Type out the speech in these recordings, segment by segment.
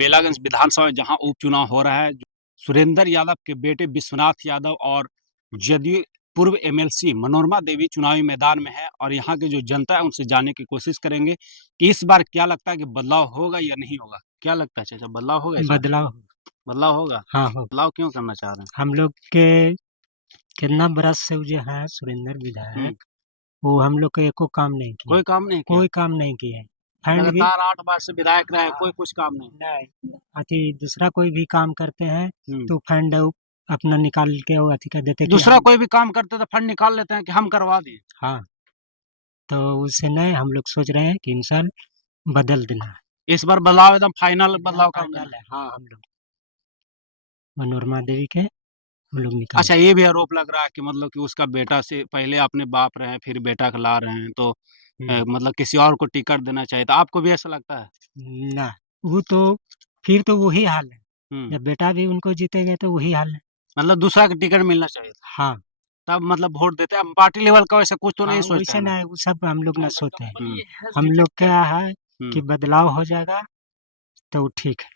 बेलागंज विधानसभा जहां उपचुनाव हो रहा है। सुरेंद्र यादव के बेटे विश्वनाथ यादव और जदयू पूर्व एमएलसी मनोरमा देवी चुनावी मैदान में है और यहाँ की जो जनता है उनसे जानने की कोशिश करेंगे कि इस बार क्या लगता है कि बदलाव होगा या नहीं होगा। क्या लगता है चाचा, बदलाव होगा इस बार? बदलाव होगा। हाँ हो। बदलाव क्यों करना चाह रहे हैं? हम लोग के कितना बरस से जो है सुरेंद्र विधायक, वो हम लोग के एको काम नहीं किए। कोई काम नहीं किया? कोई काम नहीं किए। फंड भी लगातार 8 बार से विधायक रहे, कोई कुछ काम नहीं। नहीं, अति दूसरा कोई भी काम करते हैं हम्म। तो फंड अपना निकाल के वो अति कर देते कि दूसरा हम, कोई भी काम करते तो फंड निकाल लेते हैं कि हम करवा दिए। हाँ, तो उससे नहीं, हम लोग सोच रहे हैं कि इंसान बदल देना है। इस बार बदलाव एकदम फाइनल बदलाव कर देना फाइनल है। हाँ, हम लोग मनोरमा देवी के हम लोग निकाल। अच्छा, ये भी आरोप लग रहा है कि मतलब कि उसका बेटा से पहले अपने बाप रहे हैं फिर बेटा को ला रहे हैं, तो मतलब किसी और को टिकट देना चाहिए था। आपको भी ऐसा लगता है? ना, वो तो फिर तो वही हाल है। हम्म। जब बेटा भी उनको जीतेंगे तो वही हाल है। मतलब दूसरा का टिकट मिलना चाहिए था, हाँ, तब मतलब वोट देते हैं। पार्टी लेवल का वैसे कुछ तो हाँ, नहीं सोचते वैसे हैं ना? नहीं, वो सब हम लोग ना सोचते हैं। हम्म। हम लोग क्या है कि हम्म। बदलाव हो जाएगा तो ठीक है।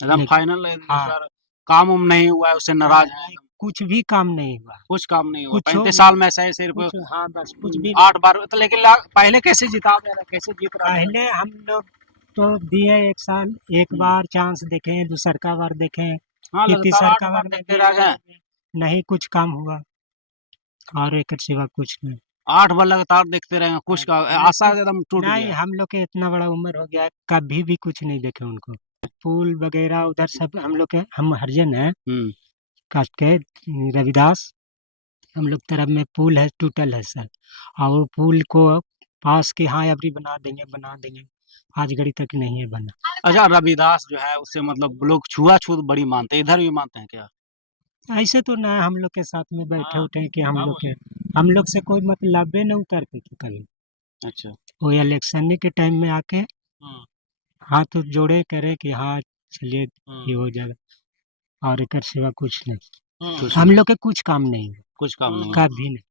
एकदम लेकिन फाइनल है हाँ, सर। काम उम नहीं हुआ है, उससे नाराज है? नहीं, कुछ भी काम नहीं हुआ। कुछ काम नहीं हुआ कुछ 35 साल में ऐसा ही सिर्फ कुछ, हाँ, बस कुछ भी 8 बार तो। लेकिन पहले कैसे जिता दे रहा, कैसे जीत रहा था? पहले हम लोग तो दिए एक साल, एक बार चांस देखें, दूसरका बार देखें, हाँ, फिर लगातार 8 तीसरका बार बार में देखते भी रह गए। नहीं कुछ काम हुआ और एक सिवा कुछ नहीं। 8 बार लगातार देखते रहे, कुछ का नहीं आशा कुछ एकदम टूट नहीं, गया। हम लोग के इतना बड़ा उम्र हो गया है, कभी भी कुछ नहीं देखे उनको। पुल वगैरह उधर सब हम लोग के, हम हरिजन है कास्ट के, रविदास, हम लोग तरफ में पुल है, टूटल है सर, और वो पुल को पास के, हाँ, अभी बना देंगे, आज घड़ी तक नहीं है बना। अच्छा, रविदास जो है उससे मतलब लोग छुआछूत बड़ी मानते हैं, इधर भी मानते हैं क्या? ऐसे तो ना हम लोग के साथ में बैठे उठे कि हम लोग से कोई मतलब नहीं करते थे कभी। अच्छा। वो इलेक्शन के टाइम में आके हाथ तो जोड़े करे कि हाँ चलिए ये हो जाएगा, और एक सिवा कुछ नहीं। हम लोग के कुछ काम नहीं है, कुछ काम नहीं है। कभी नहीं।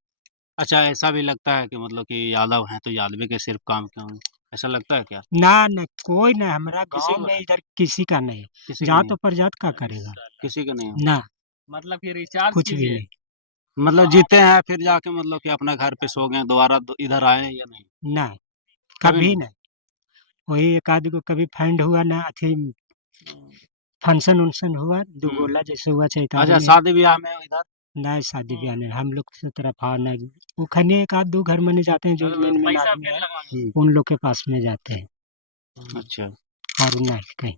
अच्छा, ऐसा भी लगता है कि मतलब कि यादव हैं तो यादव के सिर्फ काम क्यों होंगे? ऐसा लगता है क्या? ना ना, कोई नहीं, हमारा किसी गांव को में इधर किसी का नहीं। किसी का जात नहीं तो प्रजात का करेगा किसी का नहीं हो। ना, मतलब कि रिचार्ज कुछ भी नहीं। मतलब जीते हैं फिर जाके मतलब कि अपना घर पे सो गए, दोबारा इधर आए या नहीं? ना, कभी कभी नहीं। नहीं। वही एक आदमी को कभी फंड हुआ ना, अथी फंक्शन उंक्शन हुआ, दो गोला जैसे हुआ चैताली अच्छा, में। शादी ब्याह में इधर? नहीं, शादी ब्याह नहीं, हम लोग की तरफ हाँ नहीं। वो खने एक आध दो घर में नहीं जाते हैं, जो मेन मेन आदमी है उन लोग के पास में जाते हैं, अच्छा। और नहीं कहीं।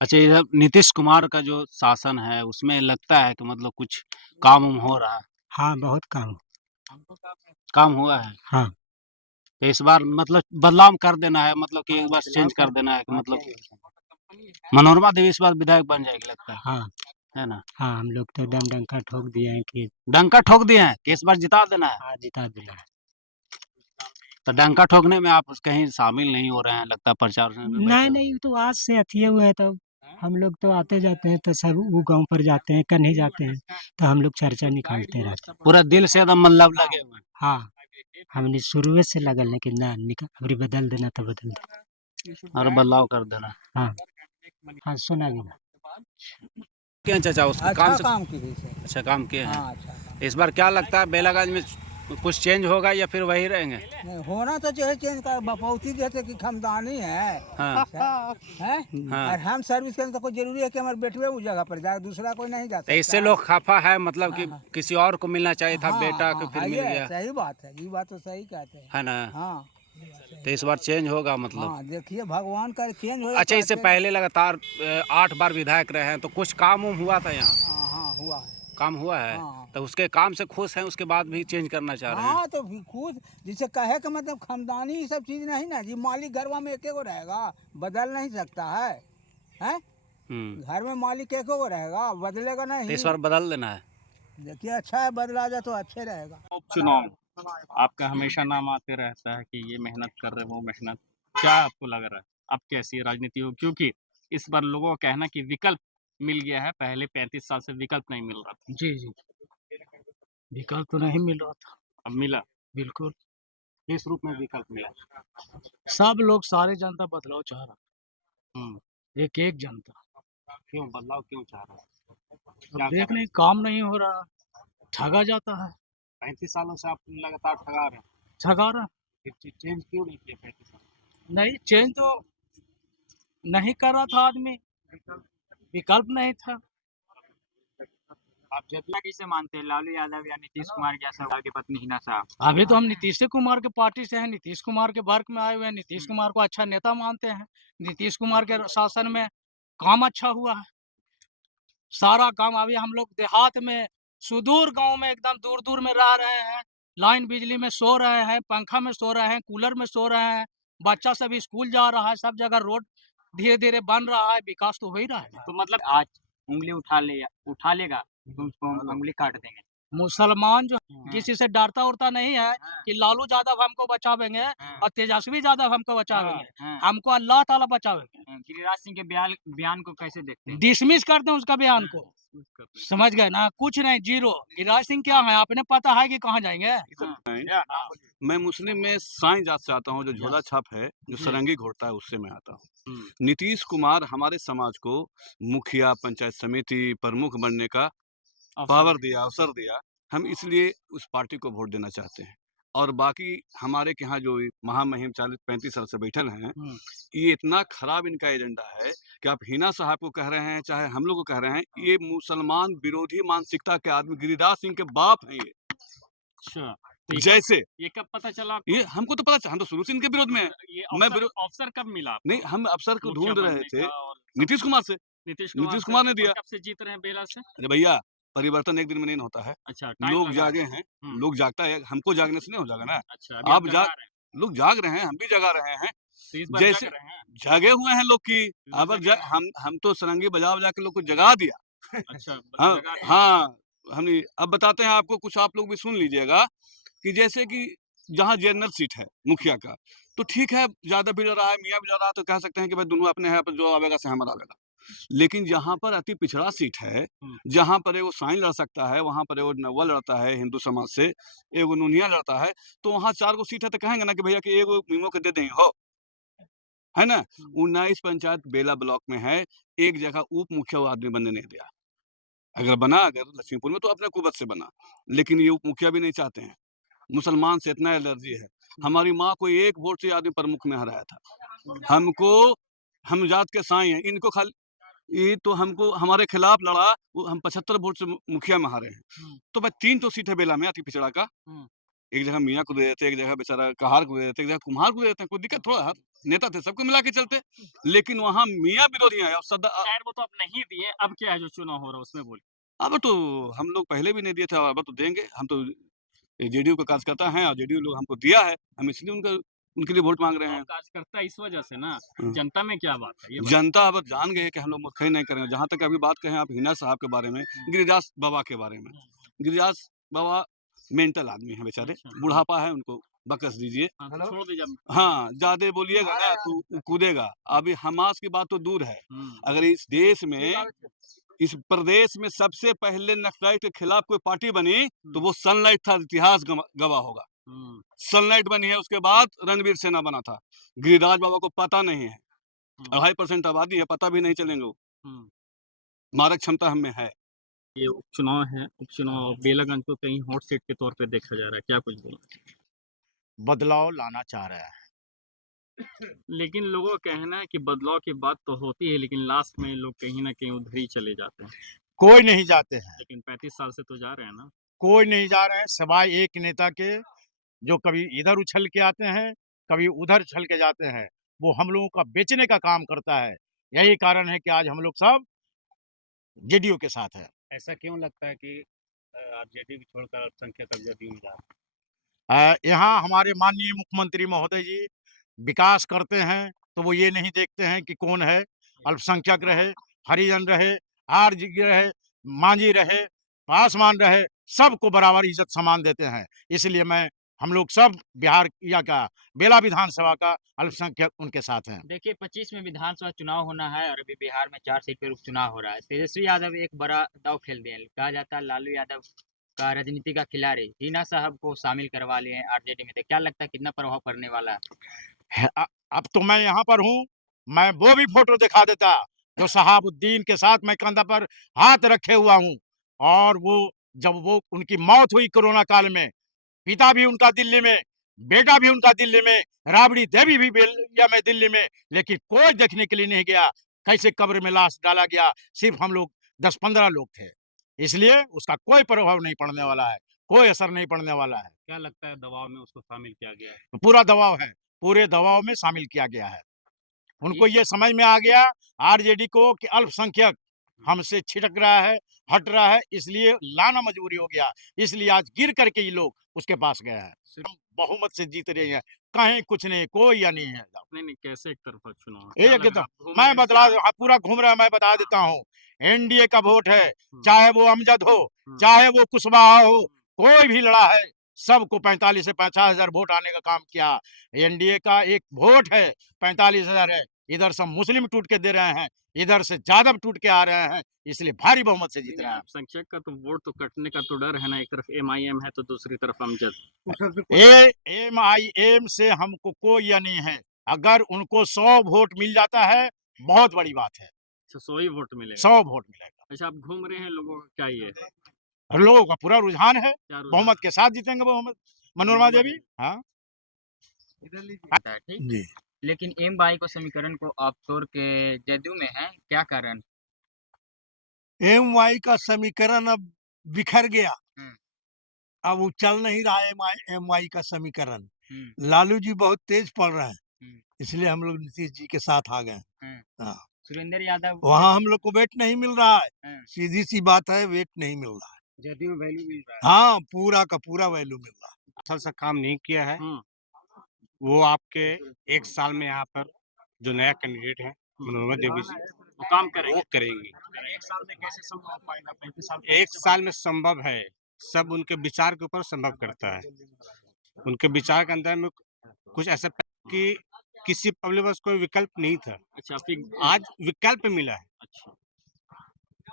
अच्छा, इधर नीतीश कुमार का जो शासन है उसमें लगता है कि मतलब कुछ काम उम हो रहा है? हाँ, बहुत काम। काम हुआ है? हाँ, तो इस बार मतलब बदलाव कर देना है, मतलब कि एक बार चेंज कर देना है कि मतलब मनोरमा देवी इस बार विधायक बन जाएगी लगता हाँ, है ना? हाँ, हम लोग तो दम डंका ठोक दिए हैं कि डंका ठोक दिए हैं कि इस बार जिता देना है। हाँ जिता देना है। तो डंका ठोकने में आप कहीं शामिल नहीं हो रहे हैं लगता है, प्रचार में बैठे नहीं हो। नहीं, तो आज से अथिये हुए हैं, तो हम लोग तो आते जाते हैं, तो सब वो गांव पर जाते हैं, कन्ही जाते हैं, तो हम लोग चर्चा निकालते रहते हैं। पूरा दिल से एकदम मतलब लगे हुए हैं। हाँ, हमने शुरू से लगल है कि ना निकाल, अभी बदल देना तो बदल देना। और बदलाव कर देना। हाँ, हाँ, सुना भी ना। क्या चाचा उसको अच्छा काम से काम की से। अच्छा काम किए हैं। हाँ, अच्छा काम। इस बार क्या लगता है बेलागंज में कुछ चेंज होगा या फिर वही रहेंगे? नहीं होना तो चाहिए चेंज का, बपौती जैसे कि खमदानी है। हाँ। हैं? हाँ। और हम सर्विस करने तो कोई जरूरी है कि हमारे बेटवे उस जगह पर जाए, दूसरा कोई नहीं जा तो सकता। इससे लोग खफा है मतलब कि हाँ। किसी और को मिलना चाहिए था, हाँ, बेटा हाँ, को फिर हाँ, मिल ये गया सही बात है, ये बात तो सही कहते हैं। है ना? हाँ, ये बात सही तो इस बार चेंज होगा मतलब। हाँ, देखिए भगवान का चेंज हो। अच्छा, इससे पहले लगातार 8 बार विधायक रहे हैं, तो कुछ काम उम हुआ था यहाँ? हाँ, हाँ, हुआ है। काम हुआ है? हाँ। तो उसके काम से खुश हैं, उसके बाद भी चेंज करना चाह रहे हैं? हाँ, तो भी खुद जिसे कहे का मतलब खानदानी ये सब चीज नहीं ना जी, मालिक घरवा में एक रहेगा, बदल नहीं सकता है, हैं? घर में मालिक एक रहेगा, बदलेगा तो नहीं। इस बार बदल देना है। देखिए अच्छा है, बदला जाए तो अच्छे रहेगा। उपचुनाव आपका हमेशा नाम आते रहता है कि ये मेहनत कर रहे वो मेहनत, क्या आपको लग रहा है अब कैसी राजनीति हो? क्योंकि इस बार लोगों का कहना कि विकल्प मिल गया है, पहले 35 साल से विकल्प नहीं मिल रहा था। जी, जी। विकल्प तो नहीं मिल रहा था। अब मिला। बिल्कुल। किस रूप में विकल्प मिला? सब लोग, सारे जनता बदलाव चाह रहा। हम्म। एक एक जनता। क्यों बदलाव क्यों चाह रहे हैं? अब क्या देख कारण? नहीं, काम नहीं हो रहा, ठगा जाता है, 35 सालों से आप लगातार ठगा रहे हैं। ठगा रहा। फिर चेंज क्यों नहीं किया 35 साल? नहीं, चेंज तो नहीं कर रहा था आदमी, विकल्प नहीं था। आप जदयू किसे मानते हैं, लालू यादव या नीतीश कुमार या सरकार की पत्नी हिना साहब? अभी तो हम नीतीश कुमार के पार्टी से हैं, नीतीश कुमार के वर्ग में आए हुए हैं, नीतीश कुमार को अच्छा नेता मानते हैं। नीतीश कुमार के शासन में काम अच्छा हुआ है, सारा काम। अभी हम लोग देहात में, सुदूर गांव में, एकदम दूर दूर में रह रहे हैं, लाइन बिजली में सो रहे हैं, पंखा में सो रहे हैं, कूलर में सो रहे हैं, बच्चा सब स्कूल जा रहा है, सब जगह रोड धीरे धीरे बन रहा है, विकास तो हो ही रहा है। तो मतलब आज उंगली उठा लेगा तो उसको हम उंगली काट देंगे। मुसलमान जो किसी से डरता उड़ता नहीं है कि लालू यादव हमको बचावेंगे और तेजस्वी यादव हमको बचावेंगे, हमको अल्लाह ताला बचावेंगे। गिरिराज सिंह के बयान को कैसे देखते हैं? डिसमिस कर दें उसका बयान को, समझ गए ना, कुछ नहीं, जीरो। गिरिराज सिंह क्या है, आपने पता है कि कहाँ जाएंगे। मैं मुस्लिम में साईं जात से आता हूँ, जो झोला छाप है, जो सरंगी घोड़ता है, उससे मैं आता हूँ। नीतीश कुमार हमारे समाज को मुखिया, पंचायत समिति प्रमुख बनने का पावर दिया, अवसर दिया। हम इसलिए उस पार्टी को वोट देना चाहते हैं। और बाकी हमारे के यहाँ जो महामहिम 40-35 साल से बैठल हैं, ये इतना खराब इनका एजेंडा है कि आप हिना साहब को कह रहे हैं, चाहे हम लोग को कह रहे हैं, ये मुसलमान विरोधी मानसिकता के आदमी, गिरिराज सिंह के बाप हैं ये। अच्छा, जैसे ये कब पता चला? ये हमको तो पता, हम तो शुरू से इनके विरोध में हैं। ये मैं अवसर कब मिला आपको? नहीं, हम अफसर को मुखिया ढूंढ रहे बनने थे का और नीतीश कुमार से। नीतीश नीतीश कुमार ने से। दिया। और कब से जीत रहे हैं बेला से? अरे भैया, परिवर्तन एक दिन में नहीं होता है। अच्छा, टाइम लोग लगा जागे है। हैं, लोग जागता है, हमको जागने से नहीं हो जाएगा ना। अच्छा, अभी आप आप जाग जगा रहे हैं। लोग जाग रहे हैं, हम भी जगा रहे हैं। तो इस बार जैसे जग रहे हैं। जागे हुए हैं लोग की, अब जग रहे हैं। हम तो सरंगी बजा के लोग को जगा दिया। अच्छा, हाँ, जगा दिया। हाँ, हमने अब बताते हैं आपको, कुछ आप लोग भी सुन लीजिएगा कि जैसे कि जहाँ जनरल सीट है मुखिया का, तो ठीक है, ज़्यादा भी लड़ रहा है, मियाँ भी लड़ रहा है, तो कह सकते हैं कि भाई दोनों अपने हैं, पर जो आवेगा से हमारा आवेगा। लेकिन जहाँ पर अति पिछड़ा सीट है, जहाँ पर एगो साईं लड़ सकता है, वहाँ पर एगो नौवा लड़ता है हिंदू समाज से, एगो नूनिया लड़ता है, तो वहाँ 4 गो सीट है, तो कहेंगे ना कि भैया कि एगो मीमो के दे दें हो, है ना? 19 पंचायत बेला ब्लॉक में है, एक जगह उप मुखिया वो आदमी बनने नहीं दिया। अगर लक्ष्मीपुर में तो अपने कुवत से बना, लेकिन ये उप मुखिया भी नहीं चाहते हैं। मुसलमान से इतना एलर्जी है। हमारी माँ को एक वोट से आदमी प्रमुख में हराया था। हम जात के साईं हैं, इनको खाली ये तो हमको हमारे खिलाफ लड़ा, वो हम 75 वोट से मुखिया में हारे हैं। तो भाई 3 तो सीट है बेला में अति पिछड़ा का। एक जगह मियाँ को दे देते, एक जगह बेचारा कहार को दे देते, एक जगह कुम्हार को दे देते हैं, कोई दिक्कत थोड़ा है। नेता थे, सबको मिला के चलते। लेकिन वहाँ मियाँ विरोधी हैं और खैर वो तो अब नहीं दिए, अब क्या है जो चुनाव हो रहा है उसमें बोलिए? अब तो हम लोग पहले भी नहीं दिए थे, अब तो देंगे। हम तो जेडीयू का कार्यकर्ता हैं और जेडीयू लोग हमको दिया है, हम इसलिए उनके लिए वोट मांग रहे हैं। कार्यकर्ता इस वजह से ना, जनता में क्या बात है? ये जनता अब जान गई है कि हम लोग मूर्खई नहीं करेंगे। जहाँ तक अभी बात कहें आप हिना साहब के बारे में, गिरिराज बाबा के बारे में, गिरिराज बाबा मेंटल आदमी है बेचारे, बुढ़ापा है, उनको बकस दीजिए। छोड़ दीजिए। हाँ, ज्यादा बोलिएगा ना तो कूदेगा। अभी हमास की बात तो दूर है, अगर इस देश में, इस प्रदेश में सबसे पहले नक्सलाइट के खिलाफ कोई पार्टी बनी तो वो सनलाइट था, इतिहास गवाह होगा। सनलाइट बनी है, उसके बाद रणवीर सेना बना था। गिरिराज बाबा को पता नहीं है, 2.5% आबादी है, पता भी नहीं चलेंगे वो। मारक क्षमता हमें है। ये उपचुनाव है, उपचुनाव बेलागंज को कहीं हॉट सीट के तौर पे देखा जा रहा है, क्या कुछ बोलना? बदलाव लाना चाह रहा है। लेकिन लोगों का कहना है कि बदलाव की बात तो होती है, लेकिन लास्ट में लोग कहीं ना कहीं उधर ही चले जाते हैं। कोई नहीं जाते हैं, लेकिन 35 साल से तो जा रहे हैं ना। कोई नहीं जा रहे हैं, सिवाय एक नेता के, जो कभी इधर उछल के आते हैं, कभी उधर उछल के जाते हैं। वो हम लोगों का बेचने का काम करता है। यही कारण है कि आज हम लोग सब जेडीयू के साथ है। ऐसा क्यों लगता है कि आप जेडीयू छोड़कर अल्पसंख्यक अब जेडीयू में जा रहे हैं? यहाँ हमारे माननीय मुख्यमंत्री महोदय जी विकास करते हैं, तो वो ये नहीं देखते हैं कि कौन है, अल्पसंख्यक रहे, हरिजन रहे, आरजी रहे, मांझी रहे, पासवान रहे, सबको बराबर इज्जत समान देते हैं। इसलिए हम लोग सब बिहार या का बेला विधानसभा का अल्पसंख्यक उनके साथ हैं। देखिए 25 में विधानसभा चुनाव होना है और अभी बिहार में 4 सीट पर उपचुनाव हो रहा है। तेजस्वी यादव एक बड़ा दाव खेल दिए, कहा जाता है लालू यादव का राजनीति का खिलाड़ी हिना साहब को शामिल करवा लिए हैं आरजेडी में। तो क्या लगता है कितना प्रभाव पड़ने वाला है? अब तो मैं यहाँ पर हूँ, मैं वो भी फोटो दिखा देता जो शहाबुद्दीन के साथ मैं कंधा पर हाथ रखे हुआ हूँ। और वो जब वो उनकी मौत हुई कोरोना काल में, पिता भी उनका दिल्ली में, बेटा भी उनका दिल्ली में, राबड़ी देवी भी बेलिया में दिल्ली में, लेकिन कोई देखने के लिए नहीं गया कैसे कब्र में लाश डाला गया। सिर्फ हम लोग 10-15 लोग थे, इसलिए उसका कोई प्रभाव नहीं पड़ने वाला है, कोई असर नहीं पड़ने वाला है। क्या लगता है दबाव में उसको शामिल किया गया है? पूरा दबाव है, पूरे दबाव में शामिल किया गया है। उनको ये समझ में आ गया आरजेडी को कि अल्पसंख्यक हमसे छिटक रहा है, हट रहा है, इसलिए लाना मजबूरी हो गया। इसलिए आज गिर करके ये लोग उसके पास गए हैं। हम बहुमत से जीत रहे हैं, कहीं कुछ नहीं, कोई या नहीं है। नहीं कैसे एक तरफा चुनाव एक क्या लग एकदम रहा है? घूम मैं रहे हैं बदला क्या? पूरा घूम रहा है, मैं बता देता हूँ। एनडीए का वोट है, चाहे वो अमजद हो, चाहे वो कुशवाहा हो, कोई भी लड़ा है, सबको 45 से 50,000 वोट आने का काम किया। एनडीए का एक वोट है, 45,000 है। इधर सब मुस्लिम टूट के दे रहे हैं, इधर से यादव टूट के आ रहे हैं, इसलिए भारी बहुमत से जीत रहे हैं। संख्यक का तो वोट तो कटने का तो डर है ना, एक तरफ एमआईएम है तो दूसरी तरफ अमजद। एमआईएम से हमको कोई या नहीं है। अगर उनको 100 वोट मिल जाता है, बहुत बड़ी बात है। 100 ही वोट मिलेगा। 100 वोट मिलेगा। अच्छा, आप घूम रहे हैं, लोगों का क्या ये है? और लोगों का पूरा रुझान है, क्या रुझान? बहुमत के साथ जीतेंगे बहुमत मनोरमा देवी। हाँ ठीक। जी, लेकिन एम बाई को समीकरण को आप तोड़ के जदयू में है, क्या कारण? एम का समीकरण अब बिखर गया। हम्म। अब वो चल नहीं रहा है एम का समीकरण। हम्म, लालू जी बहुत तेज पड़ रहे हैं, हम्म, इसलिए हम लोग नीतीश जी के साथ आ गए। हम्म। हाँ, सुरेंद्र यादव वहाँ हम लोग को वेट नहीं मिल रहा है, हम्म, सीधी सी बात है, वेट नहीं मिल रहा है। जदयू में वैल्यू मिल रहा हाँ, पूरा का पूरा वैल्यू मिल रहा है। अच्छा सा काम नहीं किया है। हम्म, वो आपके 1 साल में यहाँ पर जो नया कैंडिडेट है मनोरमा देवी जी, वो काम करेंगे। वो करेंगी। 1 साल में कैसे संभव हो पाएगा? 35 साल 1 साल में संभव है, सब उनके विचार के ऊपर संभव करता है। उनके विचार के अंदर में कुछ ऐसा कि किसी पब्लिक बस कोई विकल्प नहीं था, अच्छा, फिर आज विकल्प मिला है। अच्छा,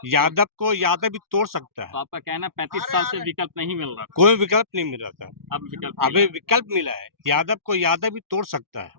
यादव को यादव भी तोड़ सकता तो है, आपका कहना 35 साल से विकल्प नहीं मिल रहा, कोई विकल्प नहीं मिल रहा था, अब विकल्प अभी विकल्प मिला है। यादव को यादव भी तोड़ सकता है।